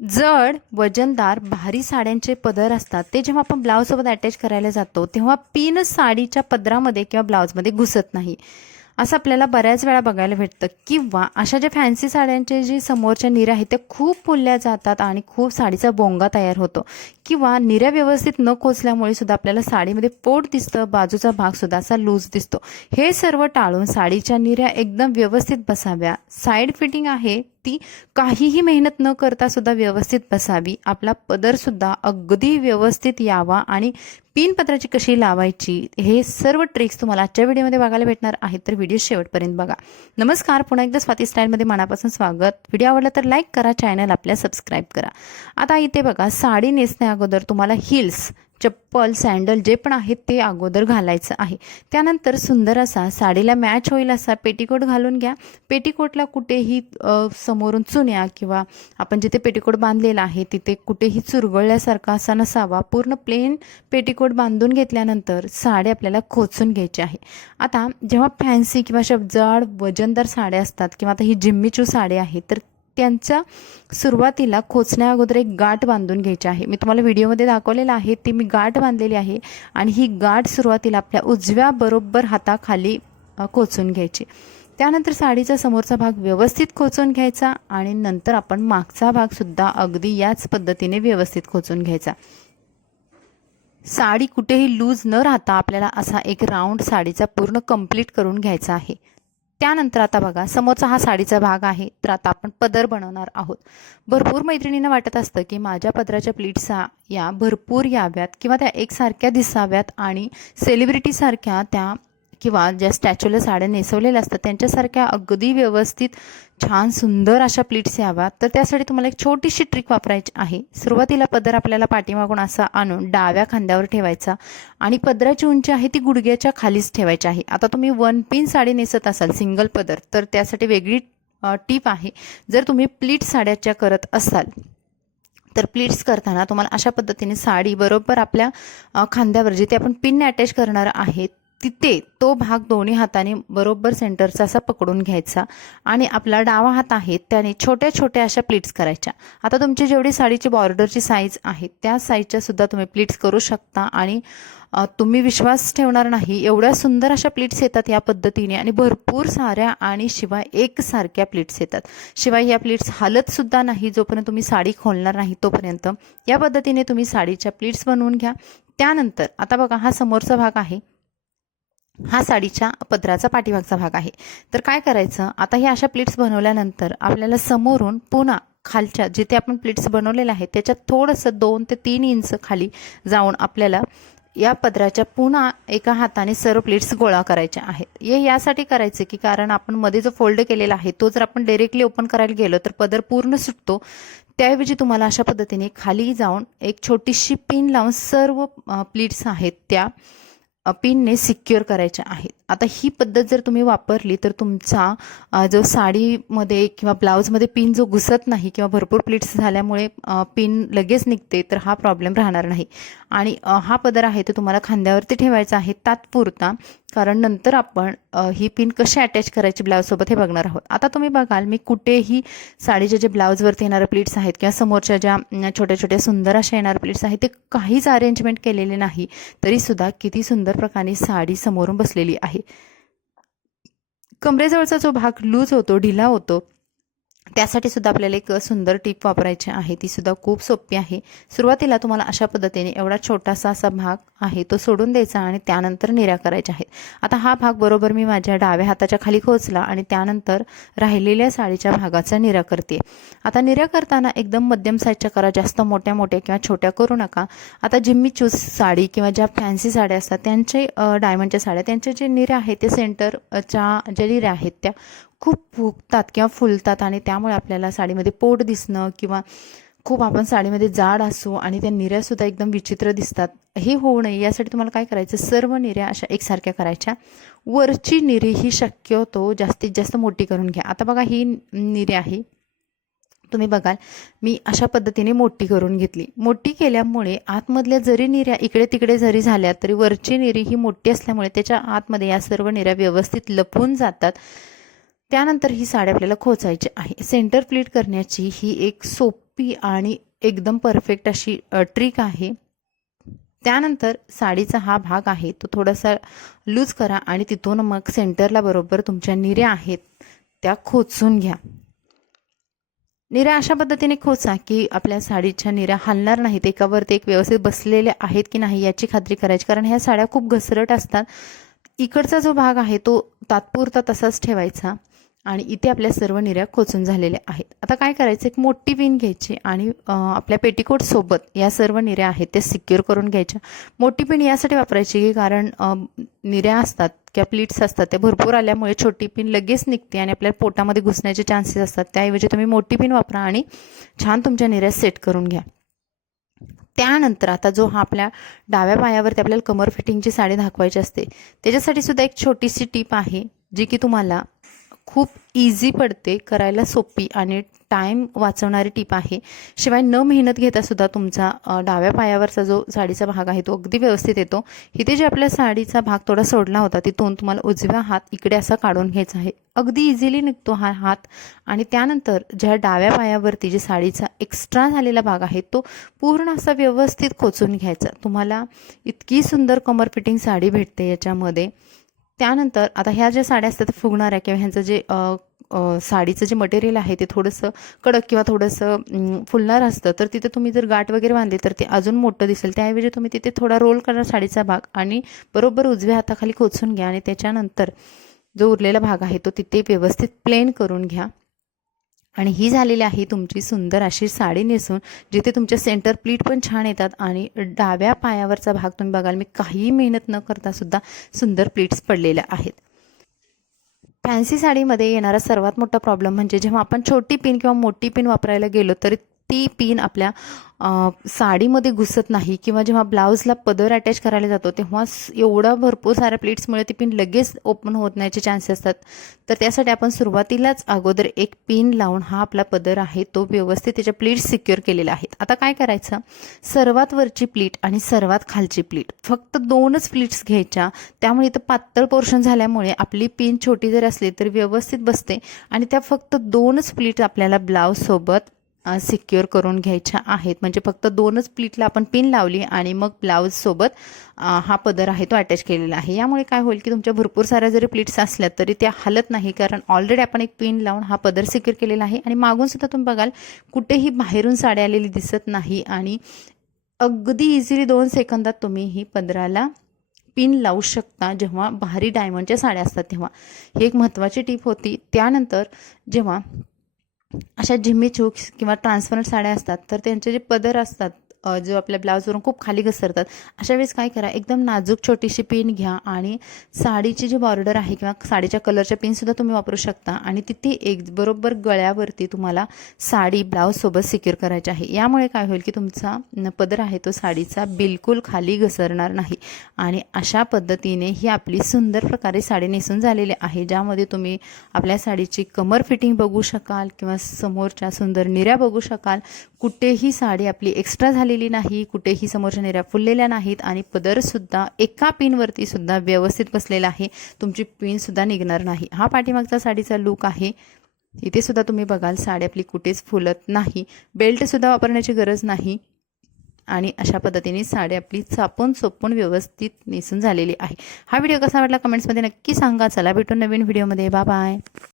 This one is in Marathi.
जड वजनदार भारी साड्यांचे पदर असतात. ते जेव्हा आपण ब्लाऊजसोबत अटॅच करायला जातो तेव्हा पिन साडीच्या पदरामध्ये किंवा ब्लाऊजमध्ये घुसत नाही. असं आपल्याला बऱ्याच वेळा बघायला भेटतं. किंवा अशा ज्या फॅन्सी साड्यांचे जे समोरच्या निऱ्या आहेत त्या खूप फुलल्या जातात आणि खूप साडीचा बोंगा तयार होतो. किंवा निऱ्या व्यवस्थित न खोचल्यामुळे सुद्धा आपल्याला साडीमध्ये पोट दिसतं बाजूचा भाग सुद्धा असा लूज दिसतो. हे सर्व टाळून साडीच्या निऱ्या एकदम व्यवस्थित बसाव्या. साईड फिटिंग आहे ती काहीही मेहनत न करता सुद्धा व्यवस्थित बसावी. आपला पदर सुद्धा अगदी व्यवस्थित यावा आणि पिन पत्राची कशी लावायची हे सर्व ट्रिक्स तुम्हाला आजच्या व्हिडिओमध्ये बघायला भेटणार आहेत. तर व्हिडिओ शेवटपर्यंत बघा. नमस्कार. पुन्हा एकदा स्वाती स्टाईलमध्ये मनापासून स्वागत. व्हिडिओ आवडला तर लाईक करा चॅनल आपल्या सबस्क्राईब करा. आता इथे बघा साडी नेसण्या अगोदर तुम्हाला हिल्स चप्पल सँडल जे पण आहेत ते अगोदर घालायचं आहे. त्यानंतर सुंदर असा साडीला मॅच होईल असा पेटीकोट घालून घ्या. पेटीकोटला कुठेही समोरून चुन्या किंवा आपण जिथे पेटीकोट बांधलेला आहे तिथे कुठेही चुरगळल्यासारखा असा नसावा. पूर्ण प्लेन पेटीकोट बांधून घेतल्यानंतर साडी आपल्याला खोचून घ्यायची आहे. आता जेव्हा फॅन्सी किंवा शब्जाड वजनदार साड्या असतात किंवा आता ही जिम्मीचू साडी आहे तर त्यांच्या सुरुवातीला खोचण्या अगोदर एक गाठ बांधून घ्यायची आहे. मी तुम्हाला व्हिडिओमध्ये दाखवलेलं आहे ती मी गाठ बांधलेली आहे आणि ही गाठ सुरुवातीला आपल्या उजव्या बरोबर हाताखाली खोचून घ्यायची. त्यानंतर साडीचा समोरचा भाग व्यवस्थित खोचून घ्यायचा आणि नंतर आपण मागचा भागसुद्धा अगदी याच पद्धतीने व्यवस्थित खोचून घ्यायचा. साडी कुठेही लूज न राहता आपल्याला असा एक राऊंड साडीचा पूर्ण कंप्लीट करून घ्यायचा आहे. त्यानंतर आता बघा समोरचा हा साडीचा भाग आहे तर आता आपण पदर बनवणार आहोत. भरपूर मैत्रिणींना वाटत असतं की माझ्या पदराच्या प्लीट्सा या भरपूर याव्यात किंवा त्या एकसारख्या दिसाव्यात आणि सेलिब्रिटीसारख्या त्या किंवा ज्या स्टॅच्यूला साड्या नेसवलेल्या असतात त्यांच्यासारख्या अगदी व्यवस्थित छान सुंदर अशा प्लीट्स याव्यात तर त्यासाठी तुम्हाला एक छोटीशी ट्रिक वापरायची आहे. सुरुवातीला पदर आपल्याला पाठीमागून असा आणून डाव्या खांद्यावर ठेवायचा आणि पदराची उंची आहे ती गुडघ्याच्या खालीच ठेवायची आहे. आता तुम्ही वन पिन साडी नेसत असाल सिंगल पदर तर त्यासाठी वेगळी टीप आहे. जर तुम्ही प्लीट साड्याच्या करत असाल तर प्लीट्स करताना तुम्हाला अशा पद्धतीने साडी बरोबर आपल्या खांद्यावर जिथे आपण पिनने अटॅच करणार आहे तिथे तो भाग दोन्ही हाताने बरोबर सेंटरचा असा पकडून घ्यायचा आणि आपला डावा हात आहे त्याने छोट्या छोट्या अशा प्लीट्स करायच्या. आता तुमची जेवढी साडीची बॉर्डरची साईज आहे त्या साईजच्या सुद्धा तुम्ही प्लीट्स करू शकता आणि तुम्ही विश्वास ठेवणार नाही एवढ्या सुंदर अशा प्लीट्स येतात या पद्धतीने आणि भरपूर साऱ्या आणि शिवाय एकसारख्या प्लीट्स येतात. शिवाय या प्लीट्स हालत सुद्धा नाही जोपर्यंत तुम्ही साडी खोलणार नाही तोपर्यंत. या पद्धतीने तुम्ही साडीच्या प्लीट्स बनवून घ्या. त्यानंतर आता बघा हा समोरचा भाग आहे. हा साडीच्या पदराचा पाठीमागचा भाग आहे. तर काय करायचं? आता हे अशा प्लेट्स बनवल्यानंतर आपल्याला समोरून पुन्हा खालच्या जिथे आपण प्लेट्स बनवलेल्या आहेत त्याच्यात थोडंसं दोन ते तीन इंच खाली जाऊन आपल्याला या पदराच्या पुन्हा एका हाताने सर्व प्लेट्स गोळा करायच्या आहेत. हे यासाठी करायचे की कारण आपण मध्ये जो फोल्ड केलेला आहे तो जर आपण डायरेक्टली ओपन करायला गेलो तर पदर पूर्ण सुटतो. त्याऐवजी तुम्हाला अशा पद्धतीने खाली जाऊन एक छोटीशी पिन लावून सर्व प्लीट्स आहेत त्या पिनने सिक्युअर करायच्या आहेत. आता ही पद्धत जर तुम्ही वापरली तर तुमचा जो साडीमध्ये किंवा ब्लाऊजमध्ये पिन जो घुसत नाही किंवा भरपूर प्लीट्स झाल्यामुळे पिन लगेच निघते तर हा प्रॉब्लेम राहणार नाही. आणि हा पदर आहे तो तुम्हाला खांद्यावरती ठेवायचा आहे. तात्पुरता कारण नंतर आपण ही पिन कशी अटॅच करायची ब्लाऊजसोबत हे बघणार आहोत. आता तुम्ही बघाल मी कुठेही साडीच्या जे ब्लाऊजवरती येणाऱ्या प्लीट्स आहेत किंवा समोरच्या ज्या छोट्या छोट्या सुंदर अशा येणाऱ्या प्लीट्स आहेत ते काहीच अरेंजमेंट केलेले नाही तरीसुद्धा किती सुंदर प्रकारे साडी समोरून बसलेली आहे. कमरेजवळचा जो भाग लूज होतो ढिला होतो त्यासाठी सुद्धा आपल्याला एक सुंदर टीप वापरायची आहे. ती सुद्धा खूप सोपी आहे. सुरुवातीला तुम्हाला अशा पद्धतीने एवढा छोटासा असा भाग आहे तो सोडून द्यायचा आणि त्यानंतर निऱ्या करायच्या आहेत. आता हा भाग बरोबर मी माझ्या डाव्या हाताच्या खाली खोचला आणि त्यानंतर राहिलेल्या साडीच्या भागाचा निऱ्या करते. आता निऱ्या करताना एकदम मध्यम साईजच्या करा. जास्त मोठ्या मोठ्या किंवा छोट्या करू नका. आता जिम्मी चूज साडी किंवा ज्या फॅन्सी साड्या असतात त्यांचे डायमंडच्या साड्या त्यांचे जे निऱ्या आहेत ते सेंटरच्या ज्या निऱ्या आहेत त्या खूप फुगतात किंवा फुलतात आणि त्यामुळे आपल्याला साडीमध्ये पोट दिसणं किंवा खूप आपण साडीमध्ये जाड असू आणि त्या निर्यासुद्धा एकदम विचित्र दिसतात हे होऊ नये. यासाठी तुम्हाला काय करायचं? सर्व निर्या अशा एकसारख्या करायच्या. वरची निरी ही शक्यतो जास्तीत जास्त मोठी करून घ्या. आता बघा ही निरी आहे. तुम्ही बघाल मी अशा पद्धतीने मोठी करून घेतली. मोठी केल्यामुळे आतमधल्या जरी निऱ्या इकडे तिकडे जरी झाल्या तरी वरची निरी ही मोठी असल्यामुळे त्याच्या आतमध्ये या सर्व निऱ्या व्यवस्थित लपून जातात. त्यानंतर ही साडी आपल्याला खोचायची आहे. सेंटर प्लीट करण्याची ही एक सोपी सोपी आणि एकदम परफेक्ट अशी ट्रिक आहे. त्यानंतर साडीचा हा भाग आहे तो थोडासा लूज करा आणि तिथून मग सेंटरला बरोबर तुमच्या निऱ्या आहेत त्या खोचून घ्या. निऱ्या अशा पद्धतीने खोचा की आपल्या साडीच्या निऱ्या हलणार नाहीत एकावरती एक व्यवस्थित बसलेल्या आहेत की नाही याची खात्री करायची. कारण ह्या साड्या खूप घसरट असतात. इकडचा जो भाग आहे तो तात्पुरता तसाच ठेवायचा. आणि इथे आपल्या सर्व निर्या खोचून झालेल्या आहेत. आता काय करायचं? एक मोठी पिन घ्यायची आणि आपल्या पेटीकोट सोबत या सर्व निर्या आहेत त्या सिक्युअर करून घ्यायच्या. मोठी पिन यासाठी वापरायची की कारण निर्या असतात किंवा प्लीट्स असतात त्या भरपूर आल्यामुळे छोटी पिन लगेच निघते आणि आपल्या पोटामध्ये घुसण्याचे चान्सेस असतात. त्याऐवजी तुम्ही मोठी पिन वापरा आणि छान तुमच्या निर्या सेट करून घ्या. त्यानंतर आता जो हा आपल्या डाव्या पायावरती आपल्याला कमर फिटिंगची साडी दाखवायची असते त्याच्यासाठी सुद्धा एक छोटीशी टीप आहे जी की तुम्हाला खूप इझी पडते करायला सोपी आणि टाईम वाचवणारी टीप आहे. शिवाय न मेहनत घेता सुद्धा तुमचा डाव्या पायावरचा जो साडीचा भाग आहे तो अगदी व्यवस्थित येतो. इथे जे आपल्या साडीचा भाग थोडा सोडला होता तिथून तुम्हाला उजव्या हात इकडे असा काढून घ्यायचा आहे. अगदी इझिली निघतो हा हात आणि त्यानंतर ज्या डाव्या पायावरती जे साडीचा एक्स्ट्रा झालेला भाग आहे तो पूर्ण असा व्यवस्थित खोचून घ्यायचा. तुम्हाला इतकी सुंदर कमर फिटिंग साडी भेटते याच्यामध्ये. त्यानंतर आता ह्या ज्या साड्या असतात फुगणाऱ्या किंवा ह्यांचं जे साडीचं जे मटेरियल आहे ते थोडंसं कडक किंवा थोडंसं फुलणार असतं तर तिथे तुम्ही जर गाठ वगैरे बांधली तर ते अजून मोठं दिसेल. त्याऐवजी तुम्ही तिथे थोडा रोल करा साडीचा भाग आणि बरोबर उजव्या हाताखाली खोचून घ्या आणि त्याच्यानंतर जो उरलेला भाग आहे तो तिथे व्यवस्थित प्लेन करून घ्या. आणि ही झालेली आहे तुमची सुंदर अशी साडी नेसून जिथे तुमच्या सेंटर प्लीट पण छान येतात आणि डाव्या पायावरचा भाग तुम्ही बघाल मी काहीही मेहनत न करता सुद्धा सुंदर प्लीट्स पडलेल्या आहेत. फॅन्सी साडीमध्ये येणारा सर्वात मोठा प्रॉब्लेम म्हणजे जेव्हा आपण छोटी पिन किंवा मोठी पिन वापरायला गेलो तरी ती पिन आपल्या साडीमध्ये घुसत नाही किंवा जेव्हा ब्लाऊजला पदर अटॅच करायला जातो तेव्हा एवढा भरपूर साऱ्या प्लेट्समुळे ती पिन लगेच ओपन होत नाहीचे चान्सेस असतात. तर त्यासाठी आपण सुरुवातीलाच अगोदर एक पिन लावून हा आपला पदर आहे तो व्यवस्थित त्याच्या प्लीट्स सिक्युअर केलेल्या आहेत. आता काय करायचं? सर्वात वरची प्लीट आणि सर्वात खालची प्लीट. फक्त दोनच प्लीट्स घ्यायच्या. त्यामुळे इथं पातळ पोर्शन झाल्यामुळे आपली पिन छोटी जरी असली तर व्यवस्थित बसते आणि त्या फक्त दोनच प्लीट आपल्याला ब्लाऊजसोबत सिक्युअर करून घ्यायच्या आहेत. म्हणजे फक्त दोनच प्लीटला आपण पिन लावली आणि मग ब्लाऊजसोबत हा पदर आहे तो अटॅच केलेला आहे. यामुळे काय होईल की तुमच्या भरपूर साऱ्या जरी प्लीट्स असल्या तरी त्या हलत नाही कारण ऑलरेडी आपण एक पिन लावून हा पदर सिक्युअर केलेला आहे आणि मागून सुद्धा तुम्ही बघाल कुठेही बाहेरून साडी आलेली दिसत नाही आणि अगदी इझिली दोन सेकंदात तुम्ही ही पदराला पिन लावू शकता जेव्हा भारी डायमंडच्या साड्या असतात तेव्हा. ही एक महत्त्वाची टीप होती. त्यानंतर जेव्हा अशा जिम्मी चूक्स किंवा ट्रान्सपरंट साड्या असतात तर त्यांचे जे पदर असतात जो आपल्या ब्लाऊजवरून खूप खाली घसरतात अशा वेळेस काय करा एकदम नाजूक छोटीशी पिन घ्या आणि साडीची जी बॉर्डर आहे किंवा साडीच्या कलरच्या पिनसुद्धा तुम्ही वापरू शकता आणि तिथे एक बरोबर गळ्यावरती तुम्हाला साडी ब्लाऊजसोबत सिक्युअर करायची आहे. यामुळे काय होईल की तुमचा न, पदर आहे तो साडीचा बिलकुल खाली घसरणार नाही आणि अशा पद्धतीने ही आपली सुंदर प्रकारे साडी नेसून झालेली आहे ज्यामध्ये तुम्ही आपल्या साडीची कमर फिटिंग बघू शकाल किंवा समोरच्या सुंदर निऱ्या बघू शकाल कुठेही साडी आपली एक्स्ट्रा झालेली नाही कुठेही समोरच्या निऱ्या फुललेल्या नाहीत आणि पदरसुद्धा एका पिनवरती सुद्धा व्यवस्थित बसलेला आहे. तुमची पिनसुद्धा निघणार नाही. हा पाठीमागचा साडीचा लूक आहे. इथे सुद्धा तुम्ही बघाल साडी आपली कुठेच फुलत नाही. बेल्टसुद्धा वापरण्याची गरज नाही. आणि अशा पद्धतीने साडी आपली चापून सोपून व्यवस्थित नेसून झालेली आहे. हा व्हिडिओ कसा वाटला कमेंट्समध्ये नक्की सांगा. चला भेटून नवीन व्हिडिओमध्ये. बा बाय